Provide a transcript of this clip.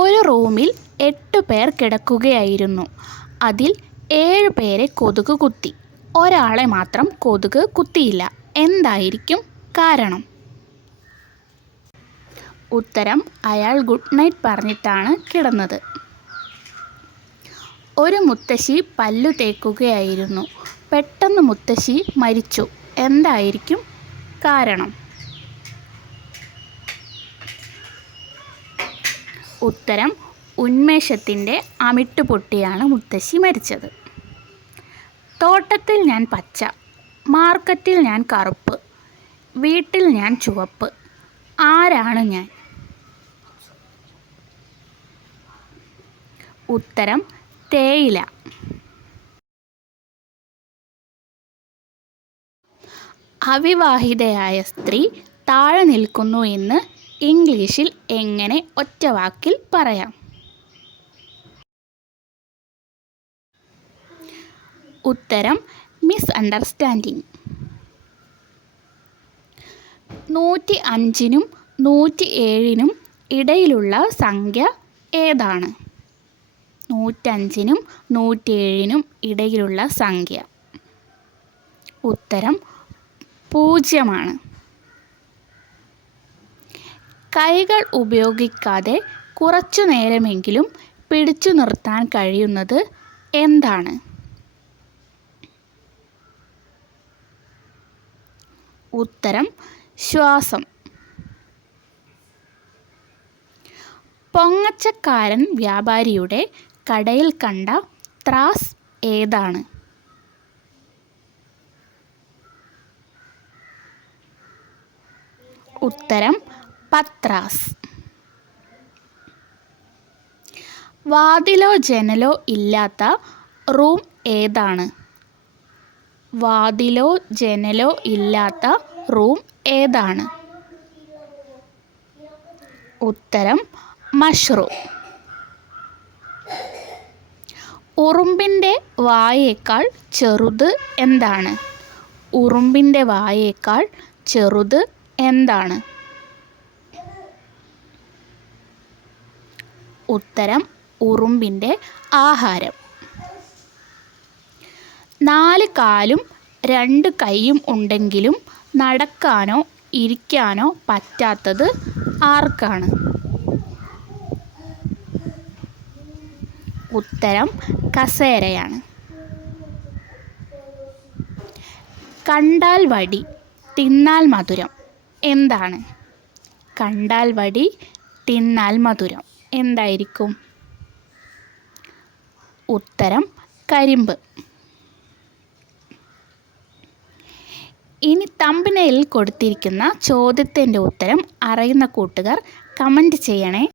ഒരു റൂമിൽ 8 പേർ കിടക്കുകയായിരുന്നു. അതിൽ 7 പേരെ കൊതുക് കുത്തി. ഒരാളെ മാത്രം കൊതുക് കുത്തിയില്ല. എന്തായിരിക്കും കാരണം? ഉത്തരം: അയാൾ ഗുഡ് നൈറ്റ് പറഞ്ഞിട്ടാണ് കിടന്നത്. ഒരു മുത്തശ്ശി പല്ലു തേക്കുകയായിരുന്നു. പെട്ടെന്ന് മുത്തശ്ശി മരിച്ചു. എന്തായിരിക്കും കാരണം? ഉത്തരം: ഉന്മേഷത്തിൻ്റെ അമിട്ട് പൊട്ടിയാണ് മുത്തശ്ശി മരിച്ചത്. തോട്ടത്തിൽ ഞാൻ പച്ച, മാർക്കറ്റിൽ ഞാൻ കറുപ്പ്, വീട്ടിൽ ഞാൻ ചുവപ്പ്. ആരാണ് ഞാൻ? ഉത്തരം: തേയില. അവിവാഹിതയായ സ്ത്രീ താഴെ നിൽക്കുന്നു എന്ന് ഇംഗ്ലീഷിൽ എങ്ങനെ ഒറ്റവാക്കിൽ പറയാം? ഉത്തരം: മിസ്അണ്ടർസ്റ്റാൻഡിങ്. 105-നും 107-നും ഇടയിലുള്ള സംഖ്യ ഏതാണ്? 105-നും 107-നും ഇടയിലുള്ള സംഖ്യ. ഉത്തരം: 0. കൈകൾ ഉപയോഗിക്കാതെ കുറച്ചു നേരമെങ്കിലും പിടിച്ചു നിർത്താൻ കഴിയുന്നത് എന്താണ്? ഉത്തരം: ശ്വാസം. പൊങ്ങച്ചക്കാരൻ വ്യാപാരിയുടെ കടയിൽ കണ്ട ത്രാസ് ഏതാണ്? ഉത്തരം: പത്രാസ്. വാതിലോ ജനലോ ഇല്ലാത്ത റൂം ഏതാണ്? വാതിലോ ജനലോ ഇല്ലാത്ത റൂം ഏതാണ്? ഉത്തരം: മഷ്റൂം. ഉറുമ്പിൻ്റെ വായേക്കാൾ ചെറുത് എന്താണ്? ഉറുമ്പിൻ്റെ വായേക്കാൾ ചെറുത് എന്താണ്? ഉത്തരം: ഉറുമ്പിൻ്റെ ആഹാരം. 4 കാലും 2 കൈയും ഉണ്ടെങ്കിലും നടക്കാനോ ഇരിക്കാനോ പറ്റാത്തത് ആർക്കാണ്? ഉത്തരം: കസേരയാണ്. കണ്ടാൽ വടി, തിന്നാൽ മധുരം എന്താണ്? കണ്ടാൽ വടി, തിന്നാൽ മധുരം. എന്തായിരിക്കും? ഉത്തരം: കരിമ്പ്. ഇനി തംബ്നെയിലിൽ കൊടുത്തിരിക്കുന്ന ചോദ്യത്തിൻ്റെ ഉത്തരം അറിയുന്ന കൂട്ടുകാർ കമൻറ്റ് ചെയ്യണേ.